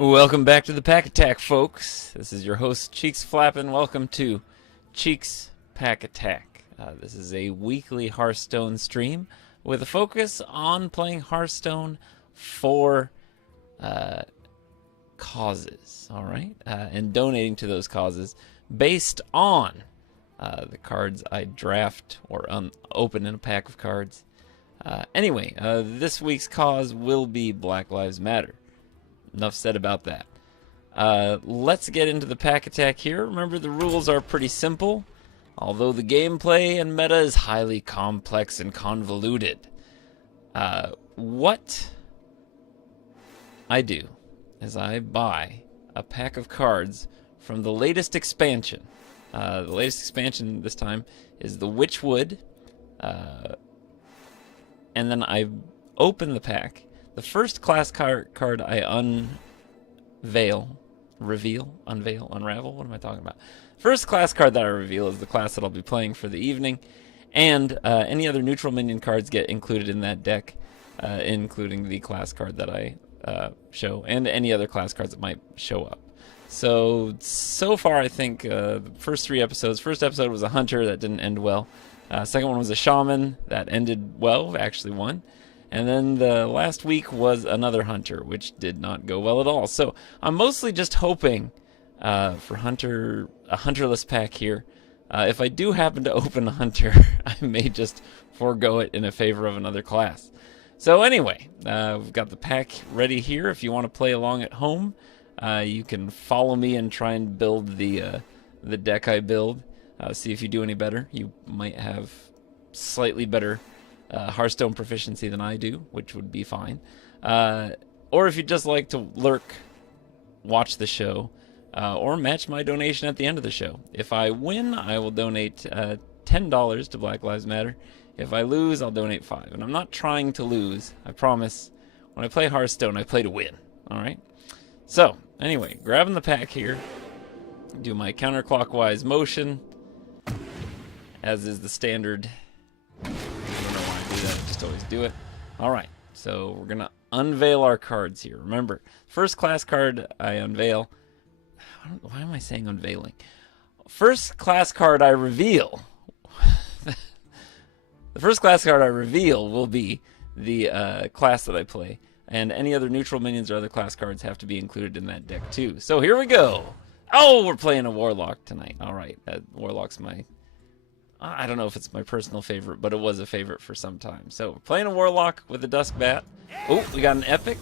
Welcome back to the Pack Attack, folks. This is your host, Cheeks Flappin'. Welcome to Cheeks Pack Attack. This is a weekly Hearthstone stream with a focus on playing Hearthstone for causes, all right? And donating to those causes based on the cards I draft or open in a pack of cards. Anyway, this week's cause will be Black Lives Matter. Enough said about that. Let's get into the pack attack here. Remember, the rules are pretty simple, although the gameplay and meta is highly complex and convoluted. What I do is I buy a pack of cards from the latest expansion. The latest expansion this time is the Witchwood, and then I open the pack. The first class card I unveil, unravel, what am I talking about? First class card that I reveal is the class that I'll be playing for the evening, and any other neutral minion cards get included in that deck, including the class card that I show, and any other class cards that might show up. So far I think the first three episodes, first episode was a hunter, that didn't end well. Second one was a shaman, that ended well, actually won. And then the last week was another hunter, which did not go well at all. So I'm mostly just hoping for a hunterless pack here. If I do happen to open a hunter, I may just forego it in favor of another class. So anyway, we've got the pack ready here. If you want to play along at home, you can follow me and try and build the deck I build. See if you do any better. You might have slightly better Hearthstone proficiency than I do, which would be fine. Or if you'd just like to lurk, watch the show, or match my donation at the end of the show. If I win, I will donate $10 to Black Lives Matter. If I lose, I'll donate $5. And I'm not trying to lose. I promise. When I play Hearthstone, I play to win. All right? So, anyway, grabbing the pack here. Do my counterclockwise motion, as is the standard. Just always do it. Alright, so we're gonna unveil our cards here. Remember, first class card I unveil. Why am I saying unveiling? First class card I reveal. The first class card I reveal will be the class that I play, and any other neutral minions or other class cards have to be included in that deck too. So here we go. Oh, we're playing a Warlock tonight. Alright, Warlock's I don't know if it's my personal favorite, but it was a favorite for some time. So, we're playing a Warlock with a Dusk Bat. Oh, we got an Epic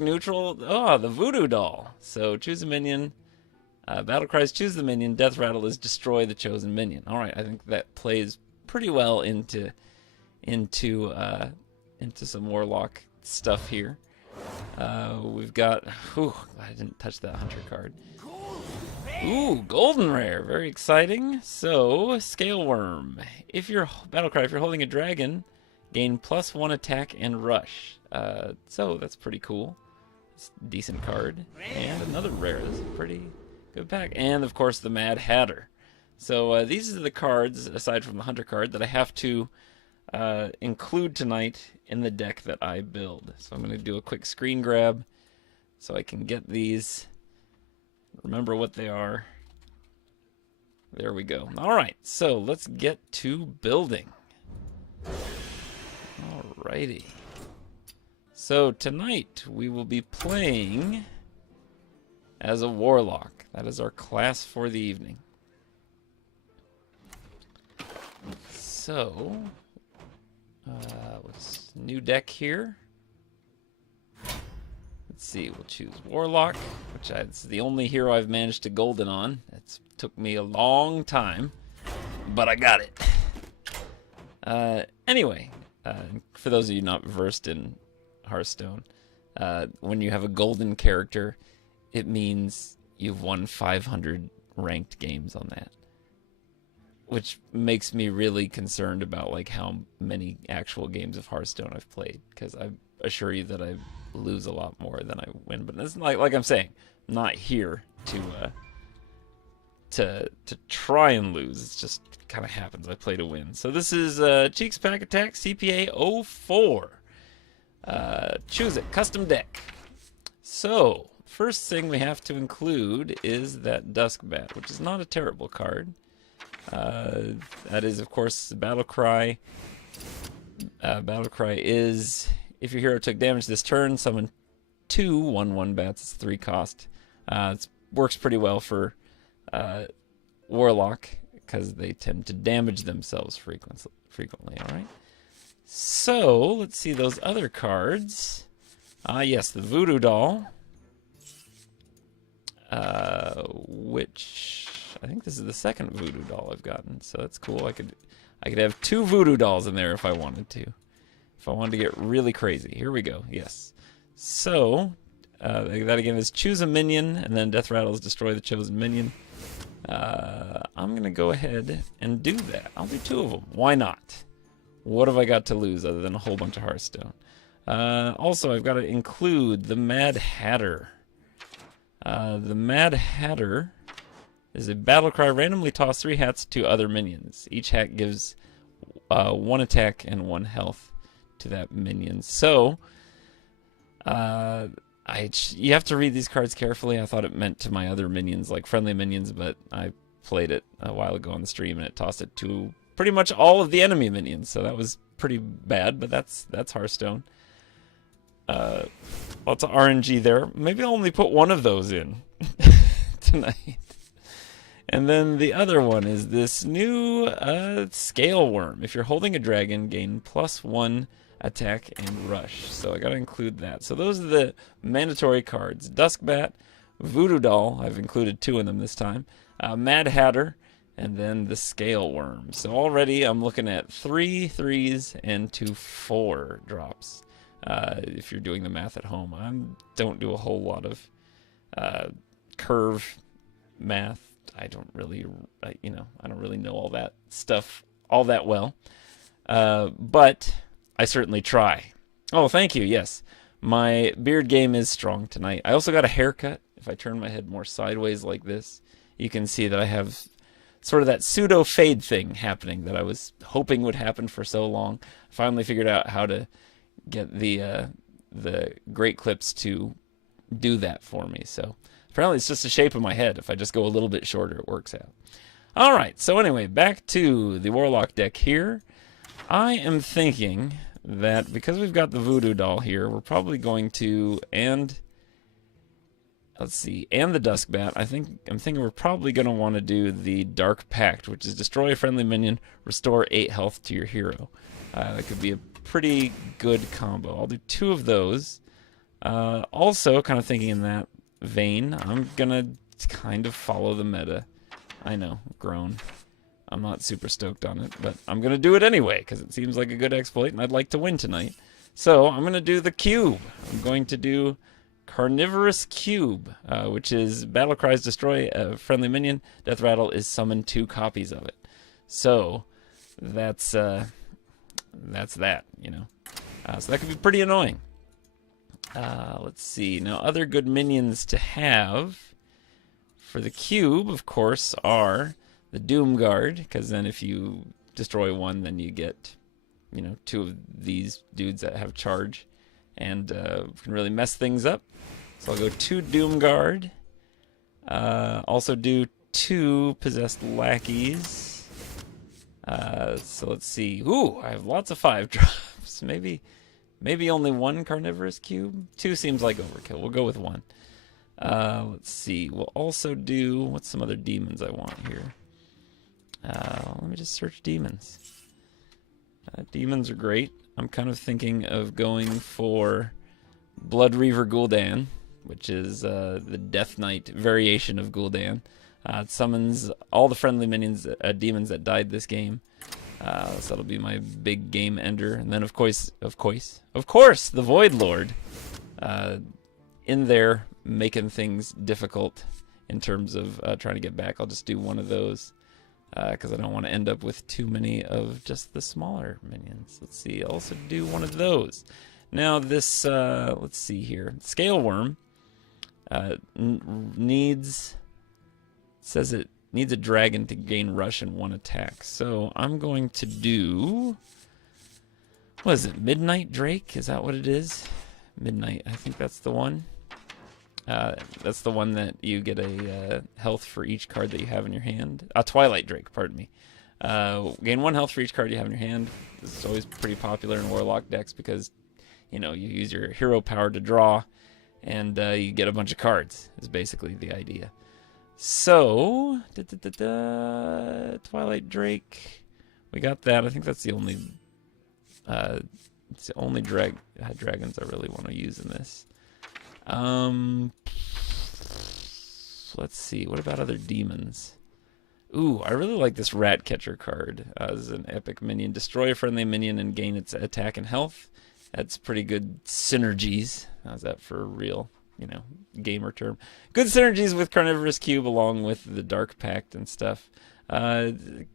neutral. Oh, the Voodoo Doll. So, choose a minion. Battle Cries, choose the minion. Death Rattle is destroy the chosen minion. Alright, I think that plays pretty well into some Warlock stuff here. We've got... Whew, I didn't touch that Hunter card. Ooh, golden rare, very exciting. So, Scale Worm. If you're Battlecry, if you're holding a dragon, gain +1 attack and rush. So that's pretty cool. It's a decent card. And another rare. This is a pretty good pack. And of course the Mad Hatter. So these are the cards, aside from the Hunter card, that I have to include tonight in the deck that I build. So I'm going to do a quick screen grab so I can get these. Remember what they are. There we go. Alright, so let's get to building. Alrighty. So tonight we will be playing as a Warlock. That is our class for the evening. So, let's new deck here. Let's see, we'll choose Warlock, which is the only hero I've managed to golden on. It took me a long time, but I got it. Anyway, for those of you not versed in Hearthstone, when you have a golden character, it means you've won 500 ranked games on that. Which makes me really concerned about like how many actual games of Hearthstone I've played, because I assure you that I lose a lot more than I win. But it's like I'm saying, I'm not here to try and lose. It's just kind of happens. I play to win. So this is Cheeks Pack Attack CPA 04. Choose it, custom deck. So first thing we have to include is that Dusk Bat, which is not a terrible card. That is, of course, the Battle Cry. Battle Cry is, if your hero took damage this turn, summon 2 1/1 bats. It's 3 cost. It works pretty well for Warlock because they tend to damage themselves frequently. All right. So let's see those other cards. Yes, the Voodoo Doll, which I think this is the second Voodoo Doll I've gotten, so that's cool. I could have 2 Voodoo Dolls in there if I wanted to. If I wanted to get really crazy. Here we go. Yes. So that again is choose a minion, and then Death Rattles destroy the chosen minion. I'm gonna go ahead and do that. I'll do 2 of them. Why not? What have I got to lose other than a whole bunch of Hearthstone? Also, I've got to include the Mad Hatter. The Mad Hatter is a battle cry. Randomly toss 3 hats to other minions. Each hat gives 1 attack and 1 health to that minion. So, you have to read these cards carefully. I thought it meant to my other minions, like friendly minions, but I played it a while ago on the stream, and it tossed it to pretty much all of the enemy minions. So that was pretty bad, but that's Hearthstone. Lots of RNG there. Maybe I'll only put 1 of those in tonight. And then the other one is this new Scale Worm. If you're holding a dragon, gain +1 attack and rush. So I gotta include that. So those are the mandatory cards. Dusk Bat, Voodoo Doll, I've included 2 of them this time, Mad Hatter, and then the Scale Worm. So already I'm looking at 3 3s and 2 4 drops. If you're doing the math at home, I don't do a whole lot of curve math. I don't really know all that stuff all that well. But I certainly try. Oh, thank you. Yes, my beard game is strong tonight. I also got a haircut. If I turn my head more sideways like this, you can see that I have sort of that pseudo fade thing happening that I was hoping would happen for so long. Finally figured out how to get the Great Clips to do that for me. So apparently it's just the shape of my head. If I just go a little bit shorter, it works out. All right. So anyway, back to the Warlock deck here. I am thinking that because we've got the Voodoo Doll here, we're probably going to, and the Dusk Bat, I'm thinking we're probably going to want to do the Dark Pact, which is destroy a friendly minion, restore 8 health to your hero. That could be a pretty good combo. I'll do 2 of those. Also, kind of thinking in that vein, I'm going to kind of follow the meta. I know, groan. I'm not super stoked on it, but I'm going to do it anyway because it seems like a good exploit and I'd like to win tonight. So I'm going to do the cube. I'm going to do Carnivorous Cube, which is battle cries destroy a friendly minion. Death Rattle is summon 2 copies of it. So that's that, you know. So that could be pretty annoying. Let's see. Now, other good minions to have for the cube, of course, are the Doom Guard, because then if you destroy 1, then you get, 2 of these dudes that have charge and can really mess things up. So I'll go 2 Doom Guard. Also do 2 Possessed Lackeys. So let's see. Ooh, I have lots of 5 drops. Maybe only 1 Carnivorous Cube. 2 seems like overkill. We'll go with 1. Let's see. We'll also do, what's some other demons I want here? Let me just search demons. Demons are great. I'm kind of thinking of going for Blood Reaver Gul'dan, which is the Death Knight variation of Gul'dan. It summons all the friendly minions, demons that died this game. So that'll be my big game ender. And then of course, the Void Lord in there making things difficult in terms of trying to get back. I'll just do 1 of those. Because I don't want to end up with too many of just the smaller minions. Let's see, I'll also do 1 of those. Now this, let's see here. Scale Worm says it needs a dragon to gain rush and 1 attack. So I'm going to do, what is it, Midnight Drake? Is that what it is? Midnight, I think that's the one. That's the one that you get a health for each card that you have in your hand. Twilight Drake, pardon me. Gain 1 health for each card you have in your hand. This is always pretty popular in Warlock decks because, you know, you use your hero power to draw, and you get a bunch of cards, is basically the idea. So, Twilight Drake, we got that. I think that's the only dragons I really want to use in this. Let's see. What about other demons? Ooh, I really like this Rat Catcher card. This is an epic minion. Destroy a friendly minion and gain its attack and health. That's pretty good synergies. How's that for a real, you know, gamer term? Good synergies with Carnivorous Cube along with the Dark Pact and stuff.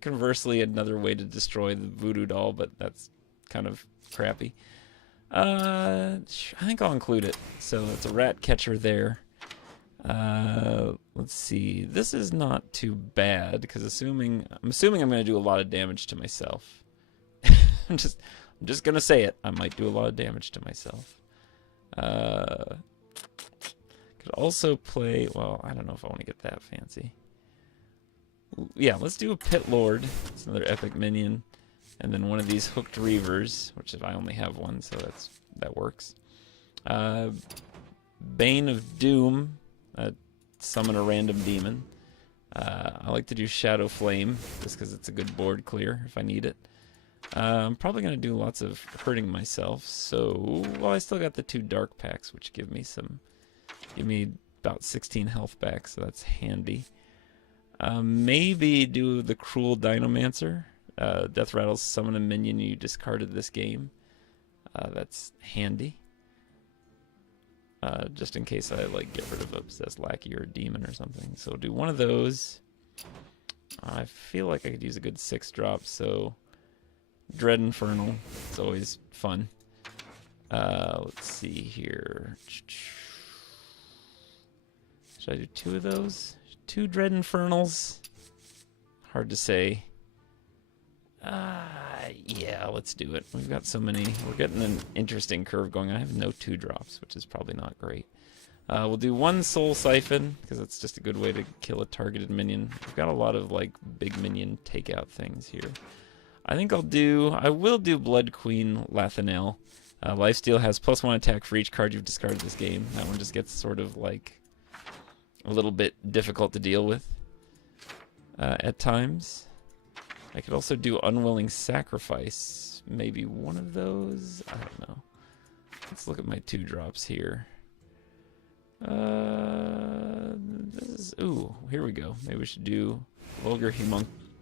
Conversely, another way to destroy the Voodoo Doll, but that's kind of crappy. I think I'll include it. So it's a Rat Catcher there. Let's see. This is not too bad because I'm assuming I'm going to do a lot of damage to myself. I'm just going to say it. I might do a lot of damage to myself. Could also play, well, I don't know if I want to get that fancy. Yeah, let's do a Pit Lord. It's another epic minion. And then one of these Hooked Reavers, which I only have one, so that works. Bane of Doom, summon a random demon. I like to do Shadow Flame, just because it's a good board clear if I need it. I'm probably going to do lots of hurting myself, so, well, I still got the 2 Dark Packs, which give me about 16 health back, so that's handy. Maybe do the Cruel Dinomancer. Death Rattles summon a minion you discarded this game. That's handy. Just in case I like get rid of a Possessed Lackey or a demon or something. So do one of those. I feel like I could use a good 6-drop, so Dread Infernal. It's always fun. Let's see here. Should I do 2 of those? 2 Dread Infernals? Hard to say. Yeah, let's do it. We've got so many. We're getting an interesting curve going. I have no 2-drops, which is probably not great. We'll do 1 Soul Siphon, because that's just a good way to kill a targeted minion. We've got a lot of, like, big minion takeout things here. I think I will do Blood Queen Lathanel. Lifesteal has +1 attack for each card you've discarded this game. That one just gets sort of, like, a little bit difficult to deal with at times. I could also do Unwilling Sacrifice. Maybe one of those? I don't know. Let's look at my 2-drops here. Ooh, here we go. Maybe we should do Vulgar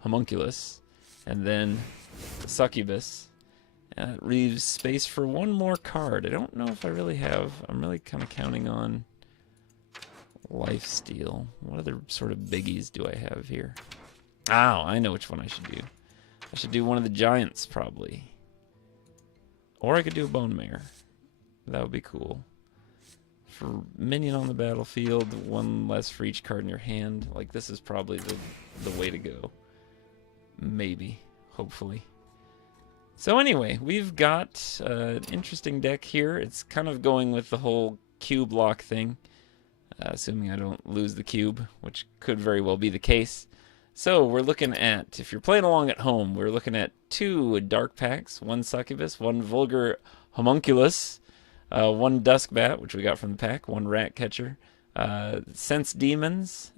Homunculus. And then the Succubus. And it leaves space for 1 more card. I don't know if I really have. I'm really kind of counting on Lifesteal. What other sort of biggies do I have here? Oh, I know which one I should do. I should do one of the Giants, probably. Or I could do a Bone Mare. That would be cool. For minion on the battlefield, 1 less for each card in your hand. Like, this is probably the way to go. Maybe. Hopefully. So anyway, we've got an interesting deck here. It's kind of going with the whole cube lock thing. Assuming I don't lose the cube, which could very well be the case. So we're looking at, if you're playing along at home, we're looking at 2 Dark Packs, 1 Succubus, 1 Vulgar Homunculus, 1 Duskbat, which we got from the pack, 1 Rat Catcher, Sense Demons,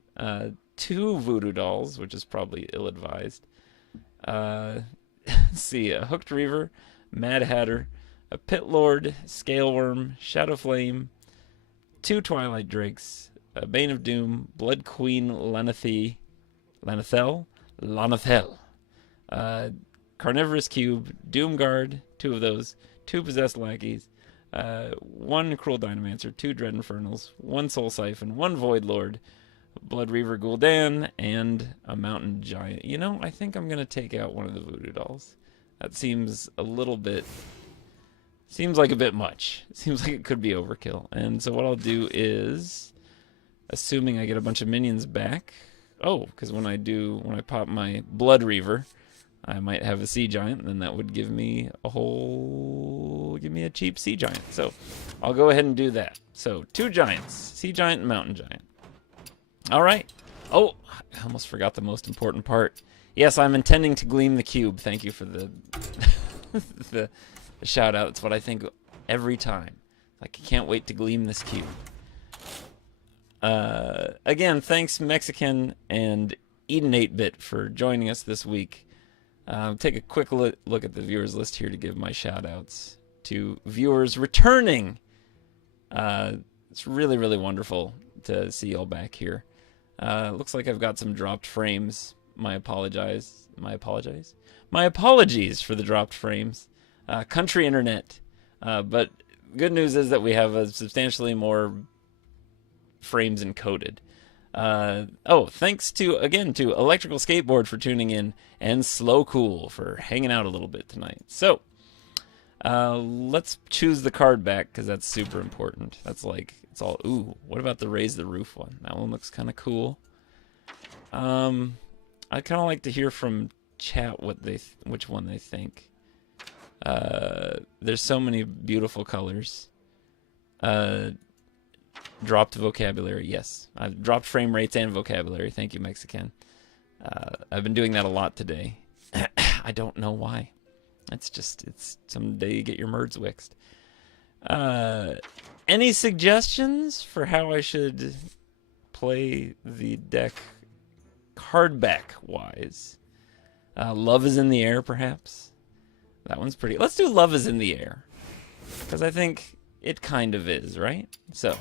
2 Voodoo Dolls, which is probably ill-advised. Let's see, a Hooked Reaver, Mad Hatter, a Pit Lord, Scaleworm, Shadow Flame, 2 Twilight Drakes, a Bane of Doom, Blood Queen Lanathel, Carnivorous Cube, Doomguard, 2 of those, 2 Possessed Lackeys, 1 Cruel Dinomancer, 2 Dread Infernals, 1 Soul Siphon, 1 Void Lord, Blood Reaver Gul'dan, and a Mountain Giant. You know, I think I'm going to take out one of the Voodoo Dolls. That seems a little bit... Seems like a bit much. Seems like it could be overkill. And so what I'll do is, assuming I get a bunch of minions back... Oh, because when I pop my Blood Reaver, I might have a Sea Giant, and then that would give me a cheap Sea Giant. So I'll go ahead and do that. So 2 giants, sea giant and mountain giant. All right. Oh, I almost forgot the most important part. Yes, I'm intending to gleam the cube. Thank you for the the shout out. It's what I think every time. Like, I can't wait to gleam this cube. Again, thanks Mexican and Eden 8-Bit for joining us this week. Take a quick look at the viewers list here to give my shout outs to viewers returning. It's really, really wonderful to see y'all back here. Looks like I've got some dropped frames. My apologies for the dropped frames. Country internet. But good news is that we have substantially more frames encoded. Oh, thanks to Electrical Skateboard for tuning in, and Slow Cool for hanging out a little bit tonight. So, let's choose the card back, because that's super important. That's like, it's all, ooh, what about the Raise the Roof one? That one looks kind of cool. I'd kind of like to hear from chat which one they think. There's so many beautiful colors. Dropped vocabulary, yes. I've dropped frame rates and vocabulary. Thank you, Mexican. I've been doing that a lot today. I don't know why. It's someday you get your merds wixed. Any suggestions for how I should play the deck card back wise? Love is in the Air, perhaps? That one's pretty. Let's do Love is in the Air, because I think it kind of is, right? So,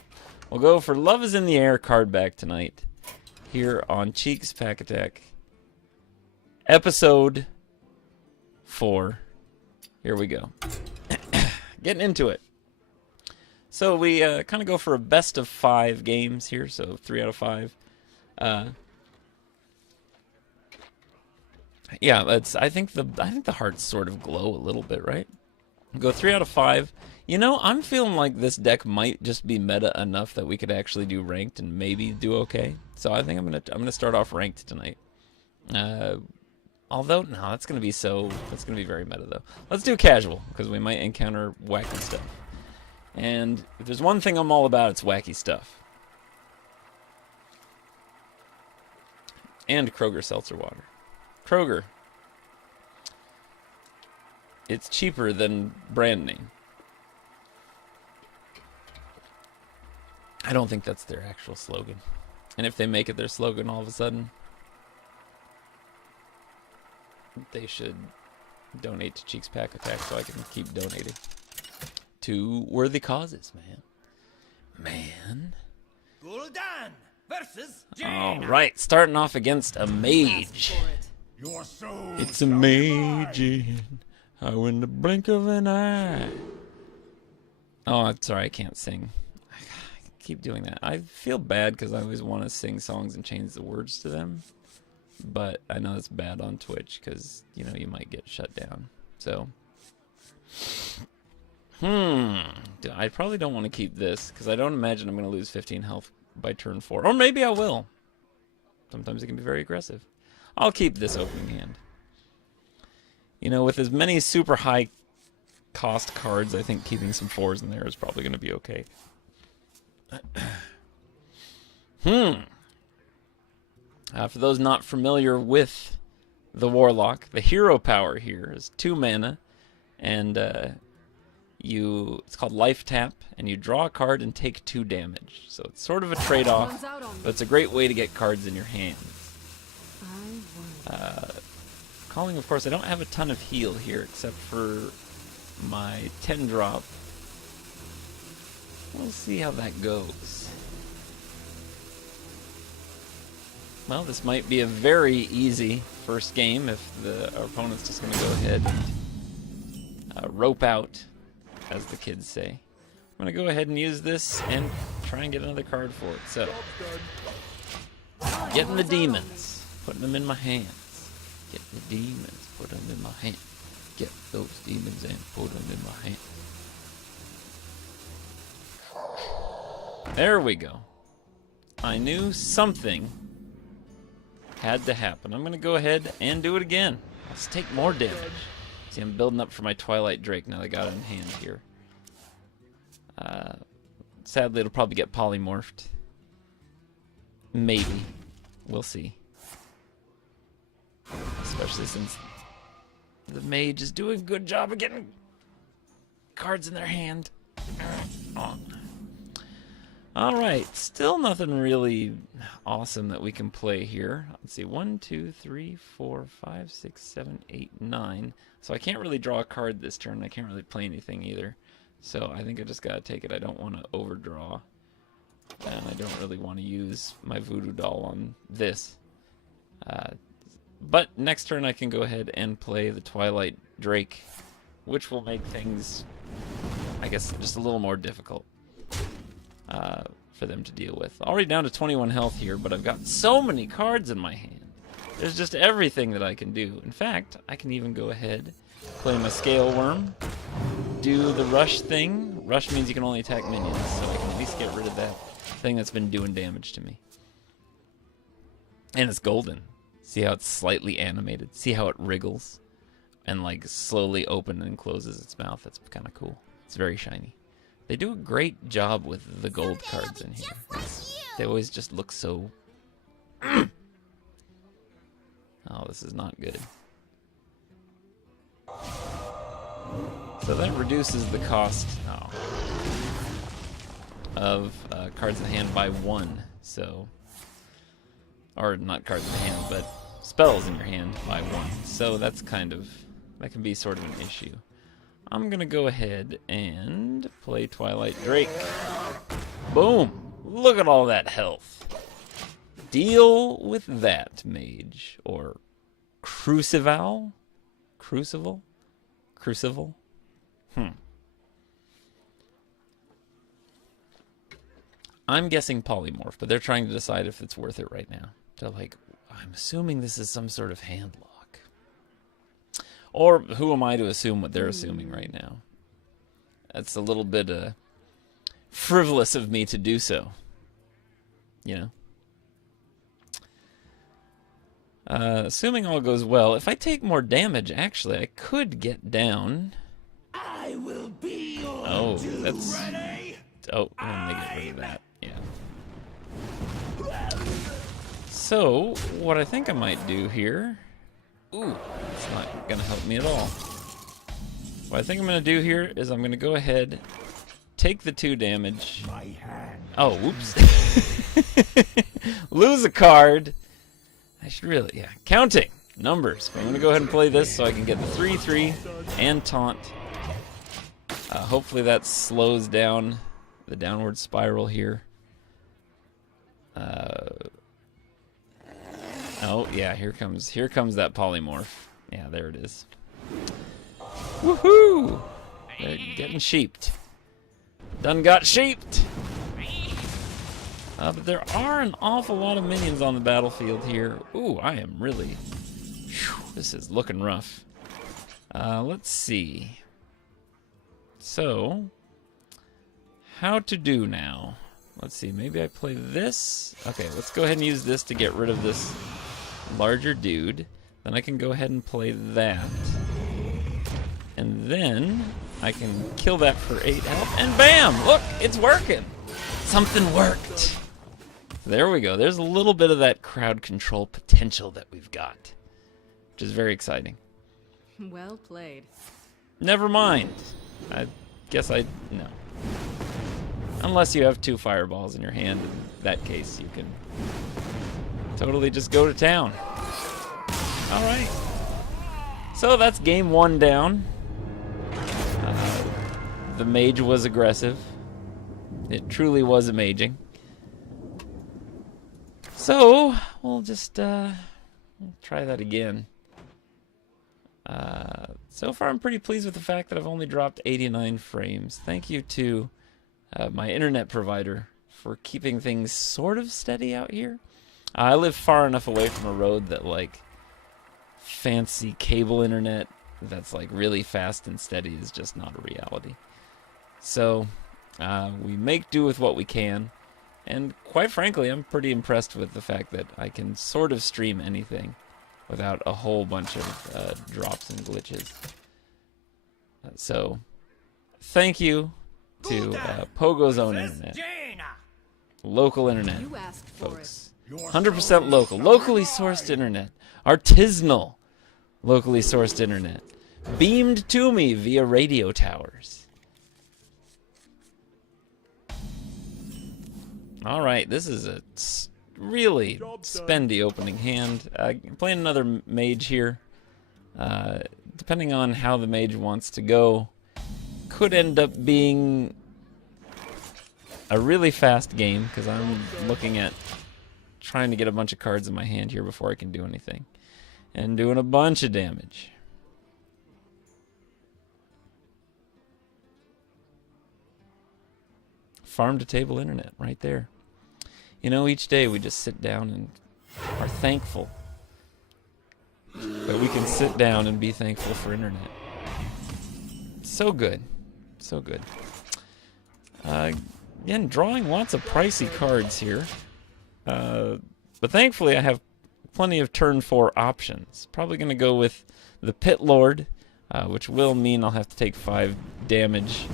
we'll go for Love is in the Air card back tonight here on Cheeks Pack Attack. Episode 4. Here we go. Getting into it. So we kind of go for a best of 5 games here, so 3 out of 5. Yeah, I think the hearts sort of glow a little bit, right? Go 3 out of 5. You know, I'm feeling like this deck might just be meta enough that we could actually do ranked and maybe do okay. So I think I'm gonna start off ranked tonight. Although no, that's gonna be very meta though. Let's do casual, because we might encounter wacky stuff. And if there's one thing I'm all about, it's wacky stuff. And Kroger seltzer water. Kroger. It's cheaper than brand name. I don't think that's their actual slogan. And if they make it their slogan all of a sudden, they should donate to Cheeks Pack Attack so I can keep donating to worthy causes, man. Gul'dan versus All right, starting off against a mage. It's a mage. How in the blink of an eye. Oh, I'm sorry, I can't sing. I keep doing that. I feel bad because I always want to sing songs and change the words to them. But I know it's bad on Twitch because, you know, you might get shut down. So, I probably don't want to keep this because I don't imagine I'm going to lose 15 health by turn 4. Or maybe I will. Sometimes it can be very aggressive. I'll keep this opening hand. You know, with as many super high cost cards, I think keeping some 4s in there is probably going to be okay. For those not familiar with the Warlock, the hero power here is 2 mana, and it's called Life Tap, and you draw a card and take 2 damage. So it's sort of a trade-off, but it's a great way to get cards in your hands. Calling, of course, I don't have a ton of heal here except for my 10-drop. We'll see how that goes. Well, this might be a very easy first game if our opponent's just going to go ahead and rope out, as the kids say. I'm going to go ahead and use this and try and get another card for it. So, getting the demons, putting them in my hands. Get the demons, put them in my hand. Get those demons and put them in my hand. There we go. I knew something had to happen. I'm going to go ahead and do it again. Let's take more damage. See, I'm building up for my Twilight Drake now that I got it in hand here. Sadly, it'll probably get polymorphed. Maybe. We'll see. Especially since the mage is doing a good job of getting cards in their hand. Oh. Alright, still nothing really awesome that we can play here. Let's see, 1, 2, 3, 4, 5, 6, 7, 8, 9. So I can't really draw a card this turn. I can't really play anything either. So I think I just gotta take it. I don't want to overdraw. And I don't really want to use my voodoo doll on this. But next turn I can go ahead and play the Twilight Drake, which will make things, I guess, just a little more difficult for them to deal with. Already down to 21 health here, but I've got so many cards in my hand. There's just everything that I can do. In fact, I can even go ahead, play my Scale Worm, do the Rush thing. Rush means you can only attack minions, so I can at least get rid of that thing that's been doing damage to me. And it's golden. See how it's slightly animated? See how it wriggles and like slowly opens and closes its mouth? That's kind of cool. It's very shiny. They do a great job with the gold cards in here. They always just look so... Oh, this is not good. So that reduces the cost of cards in hand by 1. So, or not cards in hand, but spells in your hand by 1. So that's that can be sort of an issue. I'm gonna go ahead and play Twilight Drake. Boom! Look at all that health. Deal with that, mage. Or Crucival? Crucival? Crucival? I'm guessing polymorph, but they're trying to decide if it's worth it right now. They're like, I'm assuming this is some sort of hand lock. Or who am I to assume what they're assuming right now? That's a little bit frivolous of me to do so. You know? Assuming all goes well, if I take more damage, actually, I could get down. I will be your that's... ready. Oh, I'm gonna get rid of that. Yeah. So, what I think I might do here... Ooh, it's not gonna help me at all. What I think I'm gonna do here is I'm gonna go ahead, take the 2 damage. My hand. Oh, whoops. Lose a card. I should really, yeah. Counting numbers. I'm gonna go ahead and play this so I can get the 3/3 and taunt. Hopefully that slows down the downward spiral here. Oh yeah, here comes that polymorph. Yeah, there it is. Woohoo! They're getting sheeped. Done got sheeped. But there are an awful lot of minions on the battlefield here. Ooh, I am really... Whew, this is looking rough. Let's see. So, how to do now? Let's see, maybe I play this. Okay, let's go ahead and use this to get rid of this larger dude. Then I can go ahead and play that. And then I can kill that for 8 health. And bam! Look, it's working! Something worked! There we go. There's a little bit of that crowd control potential that we've got, which is very exciting. Well played. Never mind. I guess no. Unless you have 2 fireballs in your hand, in that case you can totally just go to town. Alright. So that's game 1 down. The mage was aggressive. It truly was amazing. So, we'll just try that again. So far, I'm pretty pleased with the fact that I've only dropped 89 frames. Thank you to my internet provider for keeping things sort of steady out here. I live far enough away from a road that, like, fancy cable internet that's, like, really fast and steady is just not a reality. So, we make do with what we can. And quite frankly, I'm pretty impressed with the fact that I can sort of stream anything without a whole bunch of drops and glitches. So, thank you to Pogo's own internet. Local internet, You asked for folks. 100% local. Locally sourced internet. Artisanal locally sourced internet. Beamed to me via radio towers. Alright, this is a really spendy opening hand. Playing another mage here. Depending on how the mage wants to go, could end up being a really fast game, because I'm looking at trying to get a bunch of cards in my hand here before I can do anything. And doing a bunch of damage. Farm to table internet right there. You know, each day we just sit down and are thankful that we can sit down and be thankful for internet. So good. So good. Again, drawing lots of pricey cards here. But thankfully I have plenty of turn 4 options. Probably going to go with the Pit Lord, which will mean I'll have to take 5 damage.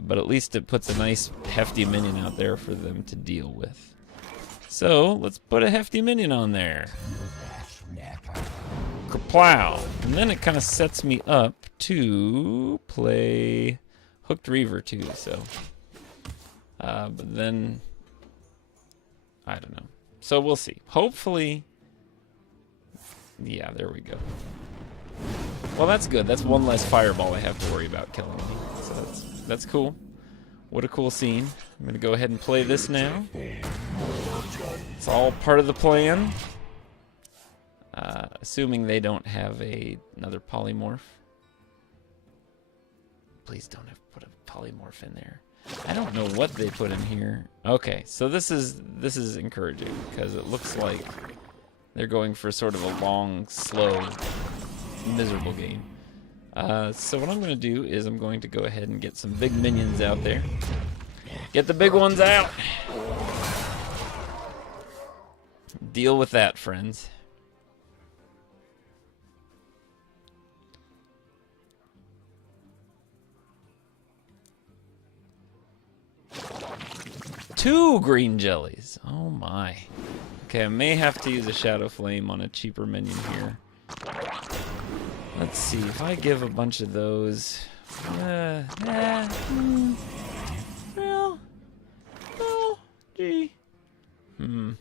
But at least it puts a nice hefty minion out there for them to deal with. So let's put a hefty minion on there. Kaplow. And then it kind of sets me up to play Hooked Reaver too, so. But then, I don't know. So we'll see. Hopefully, yeah, there we go. Well, that's good. That's one less fireball I have to worry about killing me. So that's cool. What a cool scene. I'm going to go ahead and play this now. It's all part of the plan. Assuming they don't have another polymorph. Please don't have put a polymorph in there. I don't know what they put in here. Okay, so this is encouraging because it looks like they're going for sort of a long, slow, miserable game. So what I'm going to do is I'm going to go ahead and get some big minions out there. Get the big ones out. Deal with that, friends. Two green jellies. Oh my. Okay, I may have to use a Shadow Flame on a cheaper minion here. Let's see, if I give a bunch of those... well, gee. What do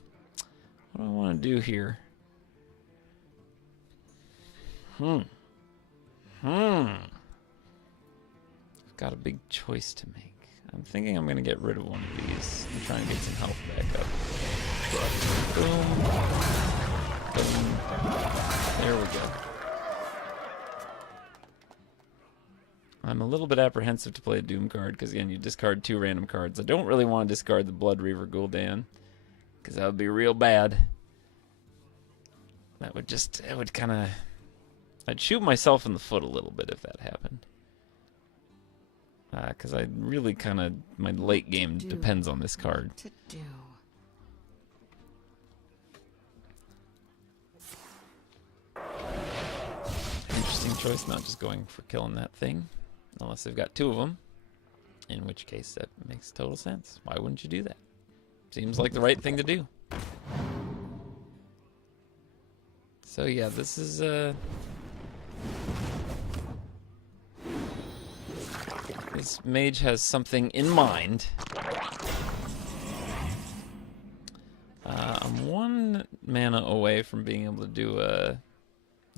I want to do here? I've got a big choice to make. I'm thinking I'm going to get rid of one of these and try and get some health back up. Boom. Boom. There we go. I'm a little bit apprehensive to play a Doom card because, again, you discard 2 random cards. I don't really want to discard the Blood Reaver Gul'dan because that would be real bad. That would kind of... I'd shoot myself in the foot a little bit if that happened. Because I really kind of... My late game depends on this card. Interesting choice, not just going for killing that thing. Unless they've got 2 of them. In which case, that makes total sense. Why wouldn't you do that? Seems like the right thing to do. So yeah, this is... This mage has something in mind. I'm 1 mana away from being able to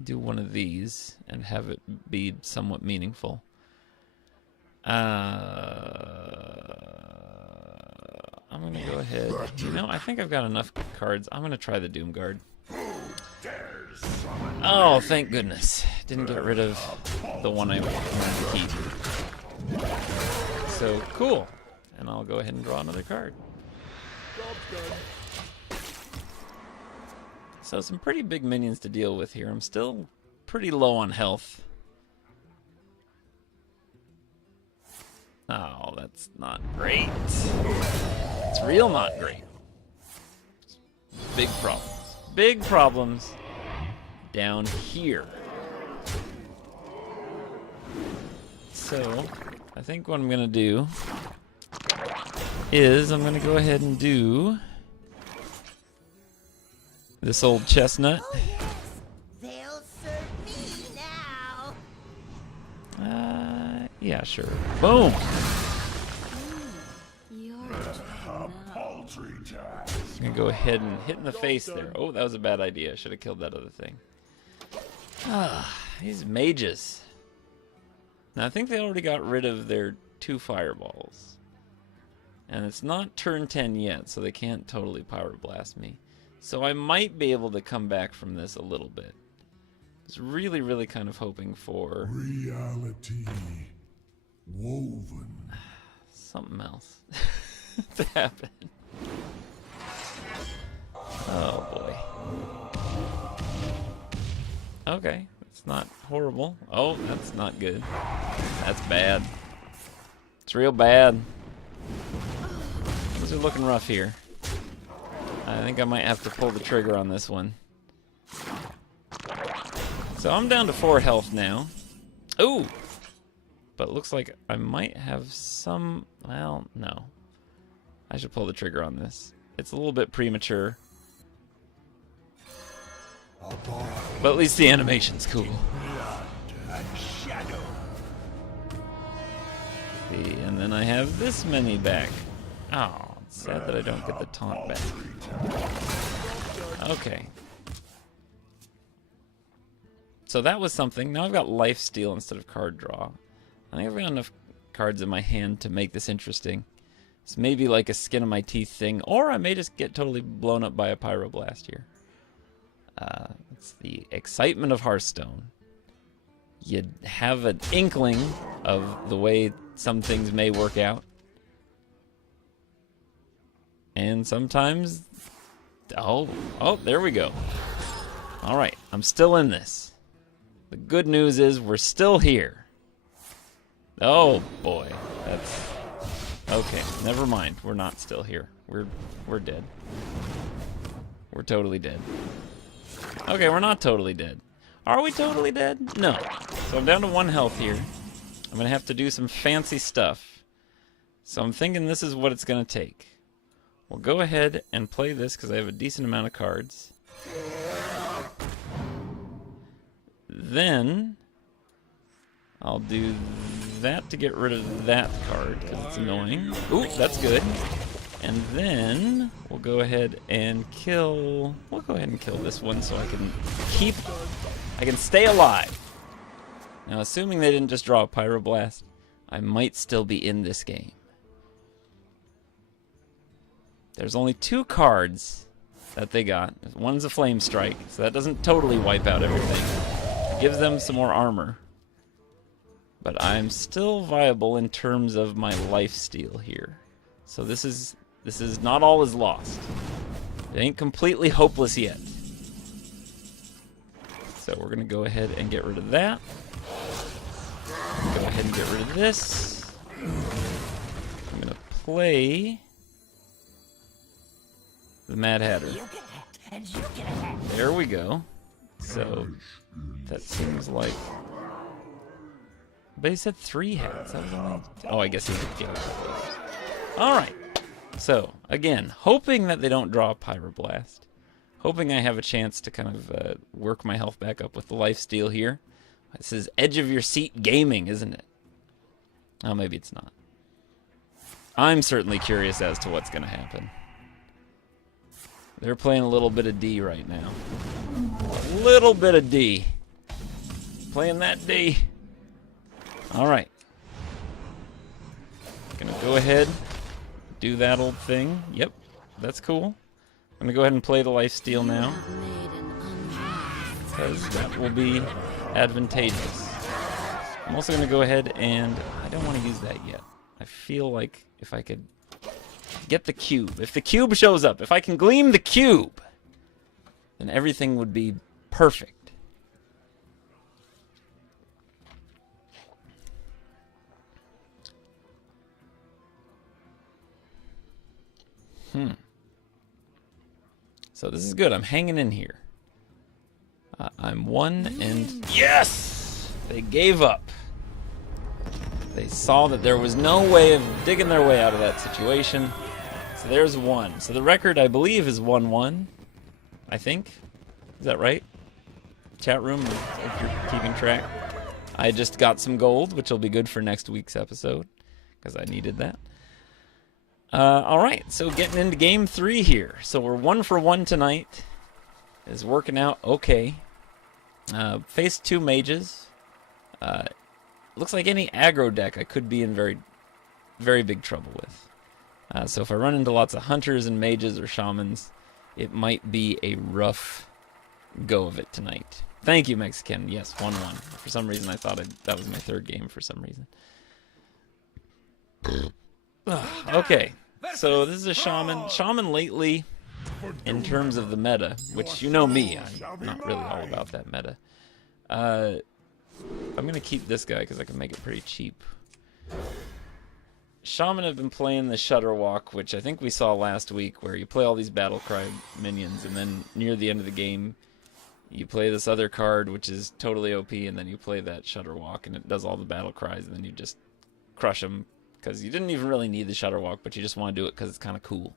do one of these and have it be somewhat meaningful. I'm gonna go ahead. You know, I think I've got enough cards. I'm gonna try the Doom Guard. Oh, thank goodness. Didn't get rid of the one I wanted to keep. So, cool. And I'll go ahead and draw another card. So, some pretty big minions to deal with here. I'm still pretty low on health. Oh, that's not great. It's real not great. Big problems. Big problems down here. So, I think what I'm going to do is I'm going to go ahead and do this old chestnut. Oh, yes. They'll serve me now. Yeah, sure. Boom! You're Paltry time. I'm going to go ahead and hit in the face there. Oh, that was a bad idea. I should have killed that other thing. These mages. Now, I think they already got rid of their 2 fireballs. And it's not turn 10 yet, so they can't totally pyroblast me. So I might be able to come back from this a little bit. I was really, really kind of hoping for Reality woven. something else to happen. Oh, boy. Okay, it's not horrible. Oh, that's not good. That's bad. It's real bad. Things are looking rough here. I think I might have to pull the trigger on this one. So I'm down to 4 health now. Ooh! But it looks like I might have some... Well, no. I should pull the trigger on this. It's a little bit premature. But at least the animation's cool. See, and then I have this many back. Oh, it's sad that I don't get the taunt back. Okay. So that was something. Now I've got lifesteal instead of card draw. I think I've got enough cards in my hand to make this interesting. It's maybe like a skin of my teeth thing, or I may just get totally blown up by a pyroblast here. It's the excitement of Hearthstone. You have an inkling of the way some things may work out. And sometimes... Oh, there we go. Alright, I'm still in this. The good news is we're still here. Oh, boy. That's... Okay, never mind. We're not still here. We're dead. We're totally dead. Okay, we're not totally dead. Are we totally dead? No. So I'm down to 1 health here. I'm going to have to do some fancy stuff. So I'm thinking this is what it's going to take. We'll go ahead and play this because I have a decent amount of cards. Then I'll do that to get rid of that card because it's annoying. Ooh, that's good. And then we'll go ahead and kill... We'll go ahead and kill this one so I can stay alive. Now, assuming they didn't just draw a Pyroblast, I might still be in this game. There's only 2 cards that they got. One's a Flame Strike, so that doesn't totally wipe out everything. It gives them some more armor. But I'm still viable in terms of my lifesteal here. So this is not all is lost. It ain't completely hopeless yet. So we're gonna go ahead and get rid of that. Go ahead and get rid of this. I'm gonna play the Mad Hatter. There we go. So that seems like... But he said 3 hats. That was only... Oh, I guess he did get a couple. Alright. So, again, hoping that they don't draw a Pyroblast. Hoping I have a chance to kind of work my health back up with the lifesteal here. This is edge of your seat gaming, isn't it? Oh, maybe it's not. I'm certainly curious as to what's going to happen. They're playing a little bit of D right now. A little bit of D. Playing that D. Alright. Gonna go ahead, do that old thing. Yep, that's cool. I'm gonna go ahead and play the lifesteal now, because that will be advantageous. I'm also gonna go ahead and... I don't want to use that yet. I feel like if I could get the cube. If the cube shows up, if I can gleam the cube, then everything would be perfect. So this is good. I'm hanging in here. I'm 1 and... Yes! They gave up. They saw that there was no way of digging their way out of that situation. So there's one. So the record, I believe, is 1-1. I think. Is that right? Chat room, if you're keeping track. I just got some gold, which will be good for next week's episode, because I needed that. Alright, so getting into game 3 here. So we're 1 for 1 tonight. Is working out okay. Faced 2 mages. Looks like any aggro deck I could be in very, very big trouble with. So if I run into lots of hunters and mages or shamans, it might be a rough go of it tonight. Thank you, Mexican. Yes, 1-1. For some reason, I thought that was my 3rd game for some reason. Okay, so this is a shaman. Shaman lately, in terms of the meta, which you know me, I'm not really all about that meta. I'm going to keep this guy because I can make it pretty cheap. Shaman have been playing the Shutter Walk, which I think we saw last week, where you play all these Battle Cry minions, and then near the end of the game, you play this other card, which is totally OP, and then you play that Shutter Walk, and it does all the Battle Cries, and then you just crush them, because you didn't even really need the Shutter Walk, but you just want to do it because it's kind of cool.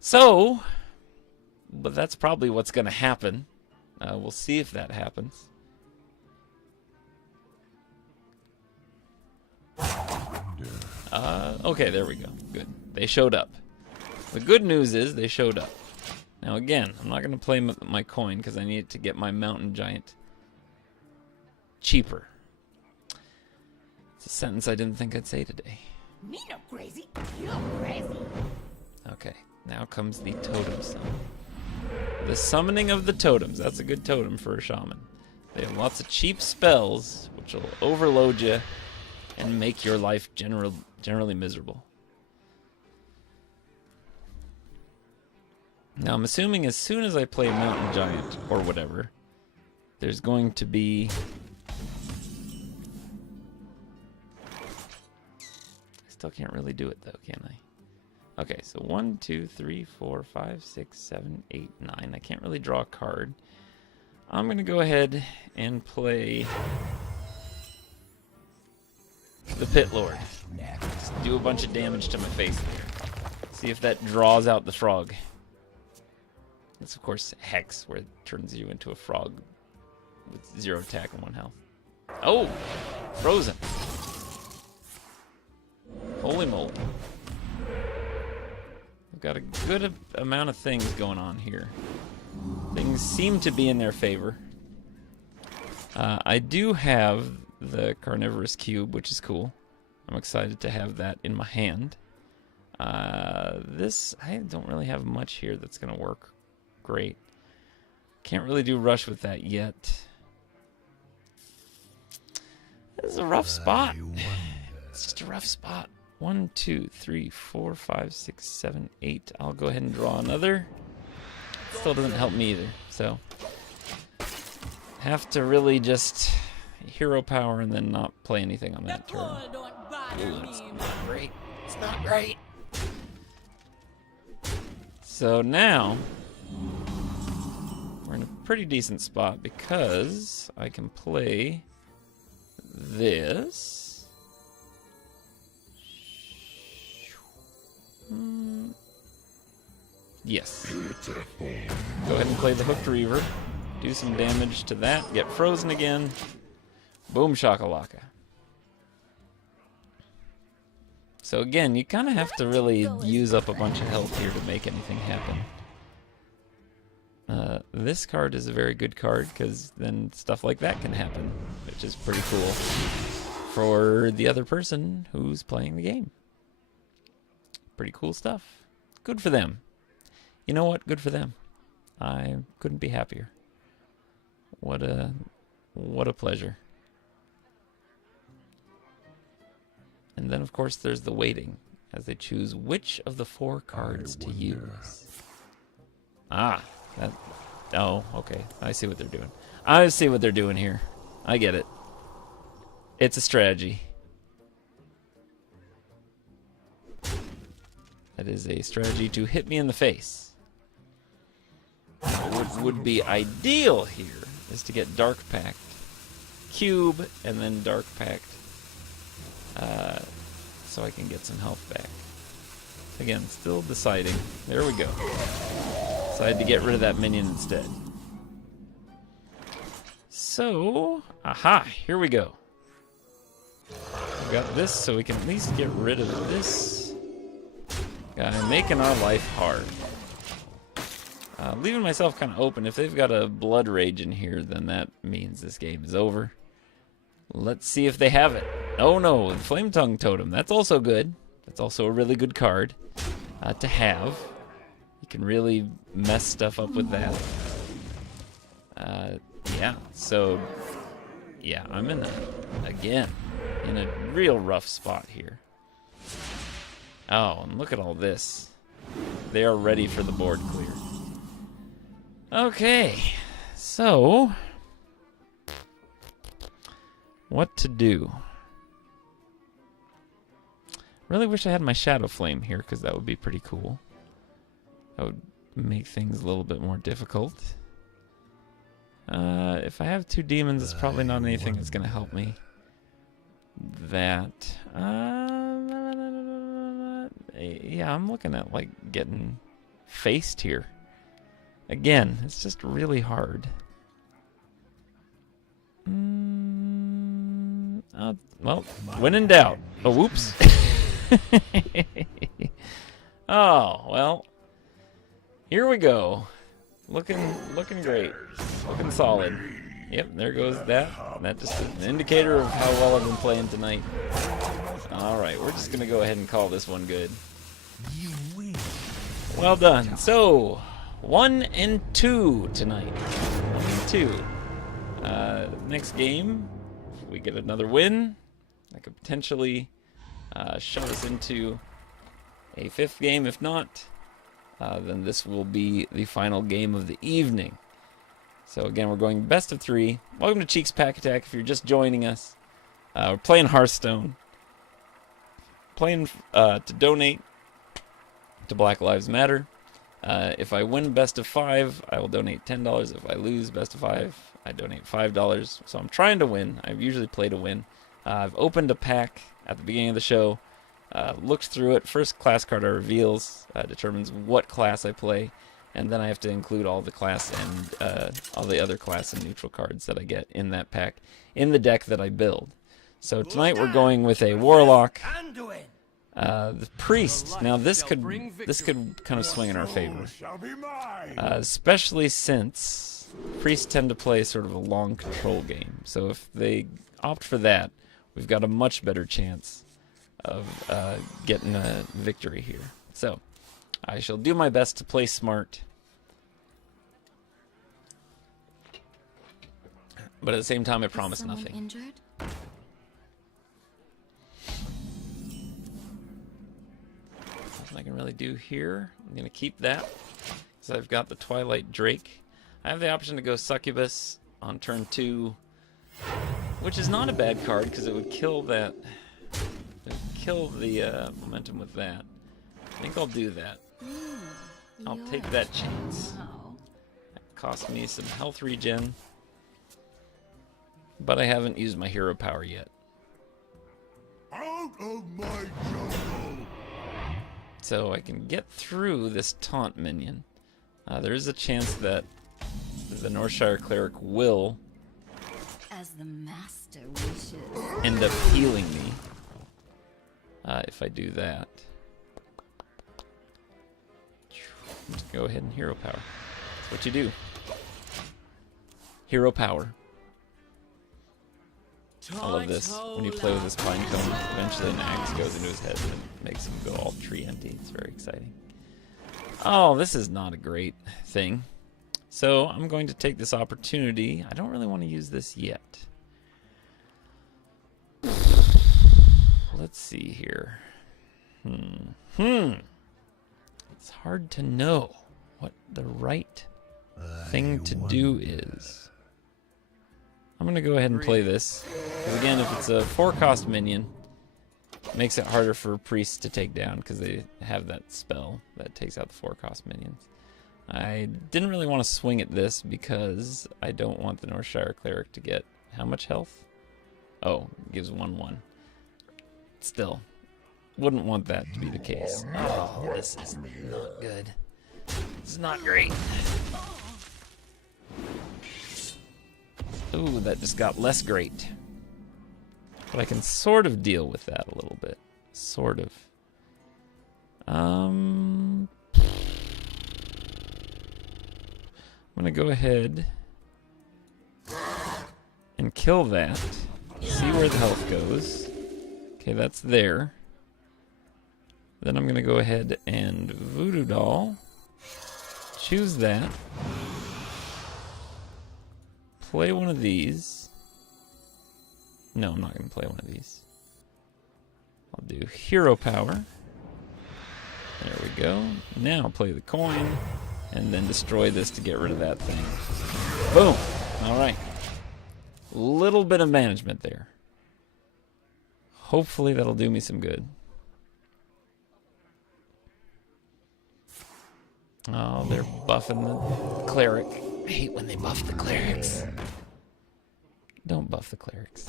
So, but that's probably what's going to happen. We'll see if that happens. Okay, there we go. Good. They showed up. The good news is they showed up. Now again, I'm not going to play my coin because I need to get my mountain giant cheaper. It's a sentence I didn't think I'd say today. Me no crazy, you crazy. Okay, now comes the totem summon. The summoning of the totems. That's a good totem for a shaman. They have lots of cheap spells, which will overload you and make your life generally miserable. Now, I'm assuming as soon as I play Mountain Giant, or whatever, there's going to be... I still can't really do it, though, can I? Okay, so 1, 2, 3, 4, 5, 6, 7, 8, 9. I can't really draw a card. I'm going to go ahead and play the Pit Lord. Just do a bunch of damage to my face there. See if that draws out the frog. That's, of course, Hex, where it turns you into a frog with 0 attack and 1 health. Oh! Frozen. Holy moly. We've got a good amount of things going on here. Things seem to be in their favor. I do have the Carnivorous Cube, which is cool. I'm excited to have that in my hand. This, I don't really have much here that's going to work great. Can't really do Rush with that yet. This is a rough spot. It's just a rough spot. 1, 2, 3, 4, 5, 6, 7, 8. I'll go ahead and draw another. Still doesn't help me either, so have to really just hero power and then not play anything on that turn. Ooh, it's not great. It's not great. So now we're in a pretty decent spot because I can play this. Yes. Go ahead and play the Hooked Reaver. Do some damage to that. Get frozen again. Boom shakalaka. So again, you kind of have to really use up a bunch of health here to make anything happen. This card is a very good card because then stuff like that can happen, which is pretty cool for the other person who's playing the game. Pretty cool stuff. Good for them. You know what? Good for them. I couldn't be happier. What a pleasure. And then, of course, there's the waiting as they choose which of the 4 cards to use. Ah, that. Oh, okay. I see what they're doing. I see what they're doing here. I get it. It's a strategy. That is a strategy to hit me in the face. What would be ideal here is to get Dark Pact, Cube, and then Dark Pact so I can get some health back. Again, still deciding. There we go. Decided to get rid of that minion instead. So, aha, here we go. We got this, so we can at least get rid of this guy, making our life hard. Leaving myself kind of open. If they've got a blood rage in here, then that means this game is over. Let's see if they have it. Oh no, the Flame Tongue Totem. That's also good. That's also a really good card to have. You can really mess stuff up with that. Yeah, so yeah, I'm in a real rough spot here. Oh, and look at all this. They are ready for the board clear. Okay, so what to do? Really wish I had my Shadow Flame here, because that would be pretty cool. That would make things a little bit more difficult. If I have 2 demons, it's probably not anything that's going to help me. That. Yeah, I'm looking at, like, getting faced here. Again, it's just really hard. Well, when in doubt. Oh, whoops. Oh, well. Here we go. Looking great. Looking solid. Yep, there goes that. That's just an indicator of how well I've been playing tonight. Alright, we're just going to go ahead and call this one good. Well done. So, 1 and 2 tonight. 1 and 2. Next game, if we get another win, that could potentially shove us into a 5th game. If not, then this will be the final game of the evening. So again, we're going best of 3. Welcome to Cheeks Pack Attack if you're just joining us. We're playing Hearthstone. Playing to donate to Black Lives Matter. If I win best of 5, I will donate $10. If I lose best of 5, I donate $5. So I'm trying to win. I usually play to win. I've opened a pack at the beginning of the show. Looked through it. First class card I reveals determines what class I play, and then I have to include all the class and all the other class and neutral cards that I get in that pack in the deck that I build. So tonight we're going with a Warlock, the Priest. Now this could kind of swing in our favor, especially since Priests tend to play sort of a long control game. So if they opt for that, we've got a much better chance of getting a victory here. So I shall do my best to play smart, but at the same time I promise nothing. Injured? Nothing I can really do here. I'm going to keep that because I've got the Twilight Drake. I have the option to go Succubus on turn 2, which is not a bad card because it would kill that. It would kill the momentum with that. I think I'll do that. I'll take that chance. That cost me some health regen, but I haven't used my hero power yet. Out of my jungle! So I can get through this taunt minion. There is a chance that the Northshire Cleric will As the master wishes. end up healing me if I do that. Just go ahead and hero power. That's what you do. Hero power. I love this. When you play with this Pine Cone, eventually an axe goes into his head and it makes him go all tree empty. It's very exciting. Oh, this is not a great thing. So I'm going to take this opportunity. I don't really want to use this yet. Let's see here. It's hard to know what the right thing to do is. I'm going to go ahead and play this. Because again, if it's a 4-cost minion, it makes it harder for priests to take down because they have that spell that takes out the 4-cost minions. I didn't really want to swing at this because I don't want the Northshire Cleric to get how much health? Oh, it gives 1/1. still, wouldn't want that to be the case. Oh, this is not good. It's not great. Ooh, that just got less great. But I can sort of deal with that a little bit. Sort of. I'm gonna go ahead and kill that. See where the health goes. Okay, that's there. Then I'm gonna go ahead and Voodoo Doll. Choose that. Play one of these. No, I'm not gonna play one of these. I'll do Hero Power. There we go. Now play the coin, and then destroy this to get rid of that thing. Boom! Alright. Little bit of management there. Hopefully that'll do me some good. Oh, they're buffing the cleric. I hate when they buff the clerics. Don't buff the clerics.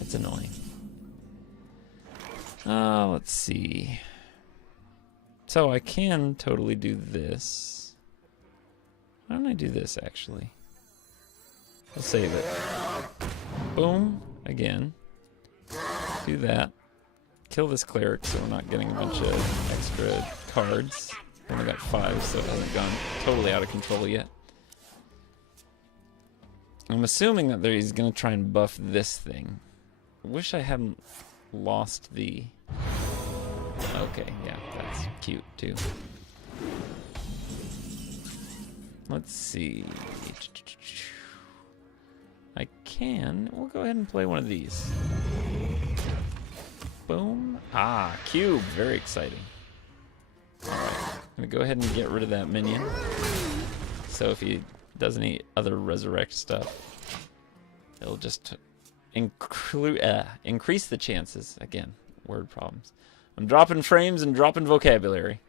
It's annoying. Let's see. So I can totally do this. Why don't I do this, actually? I'll save it. Boom. Again. Do that. Kill this cleric so we're not getting a bunch of extra cards. Only got 5, so it hasn't gone totally out of control yet. I'm assuming that he's going to try and buff this thing. I wish I hadn't lost the... Okay, yeah, that's cute too. Let's see. We'll go ahead and play one of these. Boom. Ah, cube. Very exciting. Alright, I'm going to go ahead and get rid of that minion. So if he does any other resurrect stuff, it'll just increase the chances. Again, word problems. I'm dropping frames and dropping vocabulary.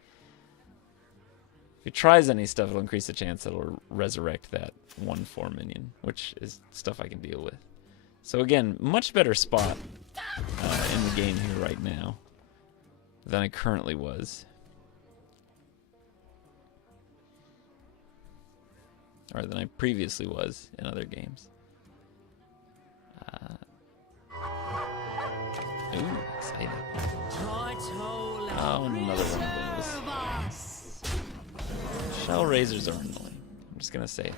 If he tries any stuff, it'll increase the chance that it'll resurrect that 1/4 minion, which is stuff I can deal with. So again, much better spot in the game here right now than I currently was. Or than I previously was in other games. Ooh, exciting. Oh, another one of those. Shell razors are annoying. I'm just gonna say it.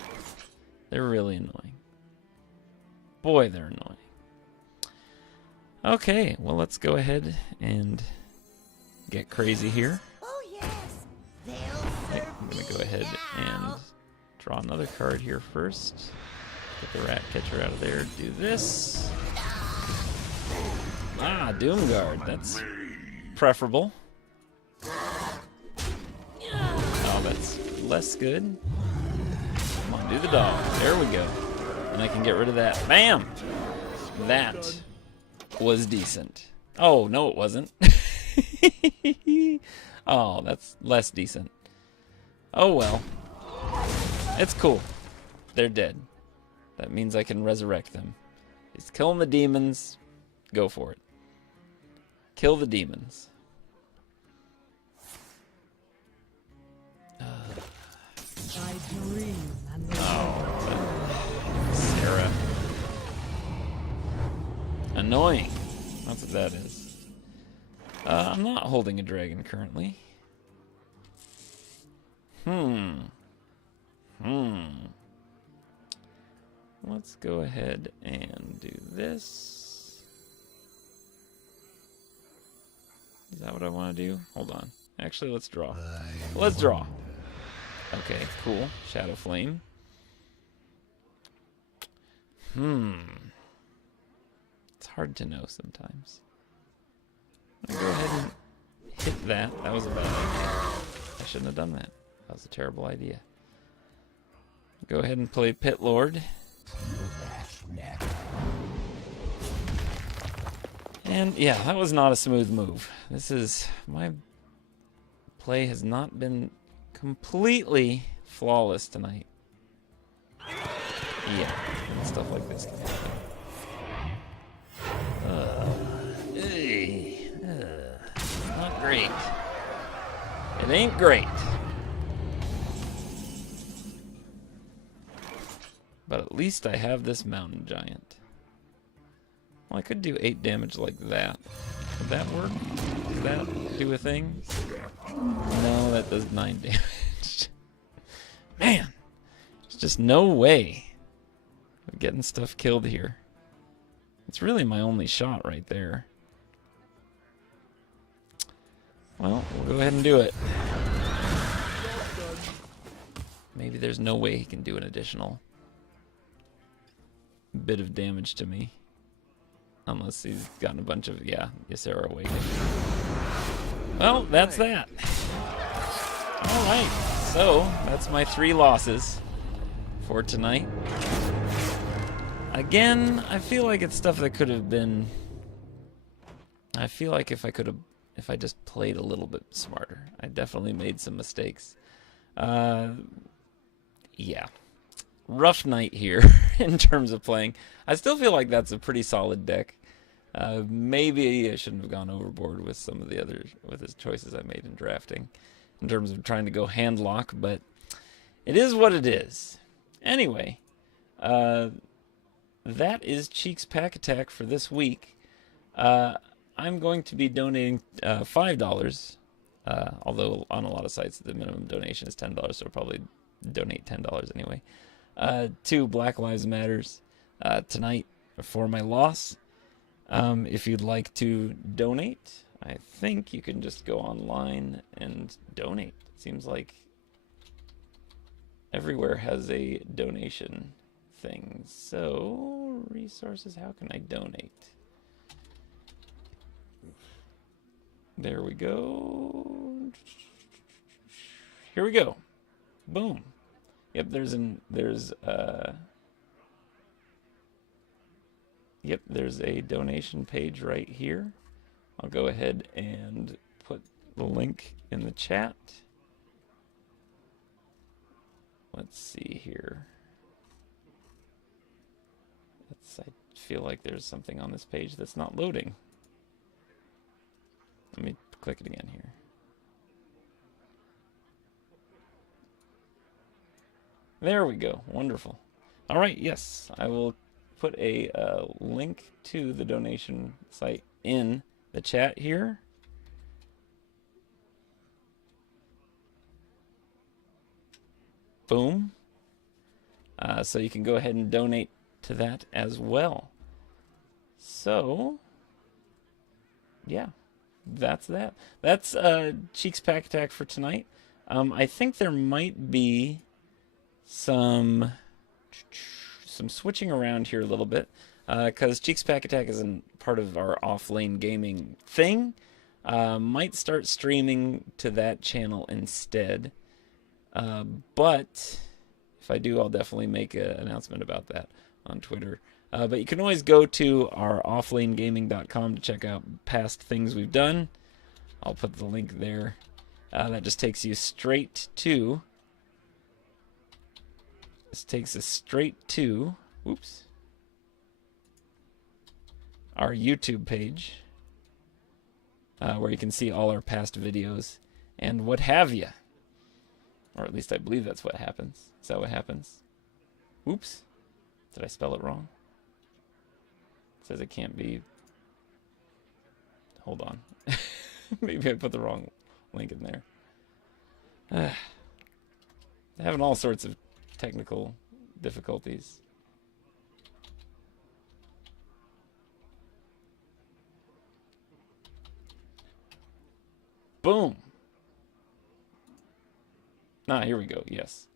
They're really annoying. Boy, they're annoying. Okay, well, let's go ahead and get crazy here. Oh yes, they'll Okay, I'm gonna go ahead and draw another card here first. Get the rat catcher out of there. Do this. Ah, Doomguard. That's preferable. Oh, that's less good. Come on, do the dog. There we go. And I can get rid of that. Bam! That was decent. Oh, no, it wasn't. Oh, that's less decent. Oh, well. It's cool. They're dead. That means I can resurrect them. He's killing the demons. Go for it. Kill the demons. Sarah. Annoying. That's what that is. I'm not holding a dragon currently. Let's go ahead and do this. Is that what I want to do? Hold on. Actually, let's draw. Let's draw. Okay, cool. Shadow Flame. It's hard to know sometimes. I'm gonna go ahead and hit that. That was a bad idea. I shouldn't have done that. That was a terrible idea. Go ahead and play Pit Lord. And yeah, that was not a smooth move. This is... my play has not been completely flawless tonight. Yeah, and stuff like this can happen. great. It ain't great. But at least I have this mountain giant. Well, I could do 8 damage like that. Would that work? Does that do a thing? No, that does 9 damage. Man, there's just no way of getting stuff killed here. It's really my only shot right there. Well, we'll go ahead and do it. Maybe there's no way he can do an additional bit of damage to me. Unless he's gotten a bunch of, yeah, Ysera Awakened. Well, that's that. Alright, so that's my 3 losses for tonight. Again, I feel like it's stuff that could have been... I feel like if I just played a little bit smarter. I definitely made some mistakes. Yeah. Rough night here in terms of playing. I still feel like that's a pretty solid deck. Maybe I shouldn't have gone overboard with some of the with his choices I made in drafting in terms of trying to go handlock, but it is what it is. Anyway, that is Cheeks Pack Attack for this week. I'm going to be donating $5, although on a lot of sites the minimum donation is $10, so I'll probably donate $10 anyway, to Black Lives Matters tonight for my loss. If you'd like to donate, I think you can just go online and donate. It seems like everywhere has a donation thing. So, resources, how can I donate? There we go. Here we go. Boom. Yep, there's a donation page right here. I'll go ahead and put the link in the chat. Let's see here. I feel like there's something on this page that's not loading. Let me click it again here. There we go. Wonderful. All right, yes, I will put a link to the donation site in the chat here. Boom. So you can go ahead and donate to that as well. So, yeah, that's that. That's Cheeks Pack Attack for tonight. I think there might be some switching around here a little bit, because Cheeks Pack Attack isn't part of our off-lane gaming thing. Might start streaming to that channel instead. But if I do, I'll definitely make an announcement about that on Twitter. But you can always go to our offlanegaming.com to check out past things we've done. I'll put the link there. That just takes you straight to... This takes us straight to... Oops. Our YouTube page. Where you can see all our past videos and what have you. Or at least I believe that's what happens. Is that what happens? Oops. Did I spell it wrong? It says it can't be... Hold on. Maybe I put the wrong link in there. Having all sorts of technical difficulties. Boom. Here we go. Yes.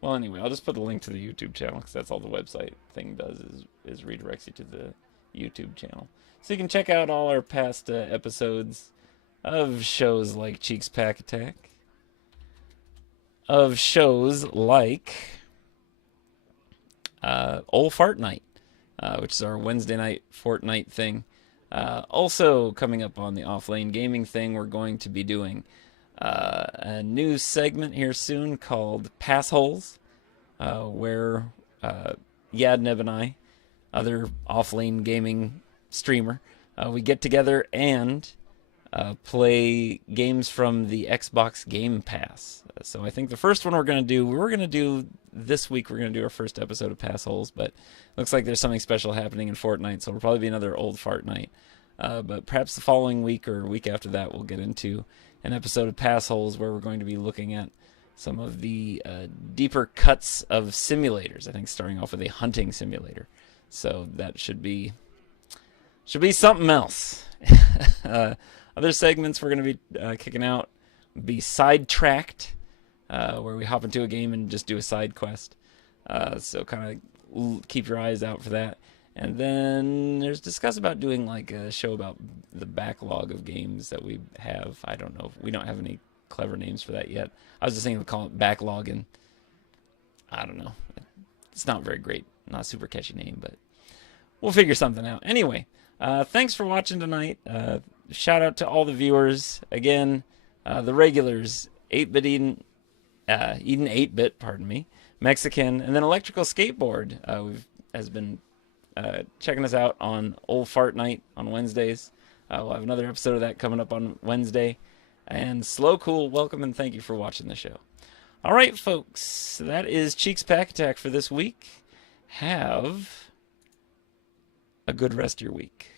Well, anyway, I'll just put the link to the YouTube channel because that's all the website thing does is redirects you to the YouTube channel. So you can check out all our past episodes of shows like Cheeks Pack Attack, of shows like Old Fart Night, which is our Wednesday night Fortnite thing. Also coming up on the Offlane Gaming thing, we're going to be doing a new segment here soon called Pass Holes, where Yadneb and I, other Offlane Gaming streamer, we get together and play games from the Xbox Game Pass. So I think the first one we're going to do this week, we're going to do our first episode of Pass Holes, but looks like there's something special happening in Fortnite, so it'll probably be another old fart night. But perhaps the following week or week after that, we'll get into an episode of Pass Holes where we're going to be looking at some of the deeper cuts of simulators. I think starting off with a hunting simulator. So that should be something else. Other segments we're going to be kicking out be Sidetracked, where we hop into a game and just do a side quest. So kind of keep your eyes out for that. And then there's discuss about doing like a show about the backlog of games that we have. I don't know. We don't have any clever names for that yet. I was just thinking of calling it backlog, and I don't know. It's not very great. Not a super catchy name, but we'll figure something out. Anyway, thanks for watching tonight. Shout out to all the viewers. Again, the regulars, 8-Bit Eden 8-Bit, pardon me, Mexican, and then Electrical Skateboard has been checking us out on Old Fart Night on Wednesdays. We'll have another episode of that coming up on Wednesday. And Slow Cool, welcome and thank you for watching the show. All right, folks, that is Cheeks Pack Attack for this week. Have a good rest of your week.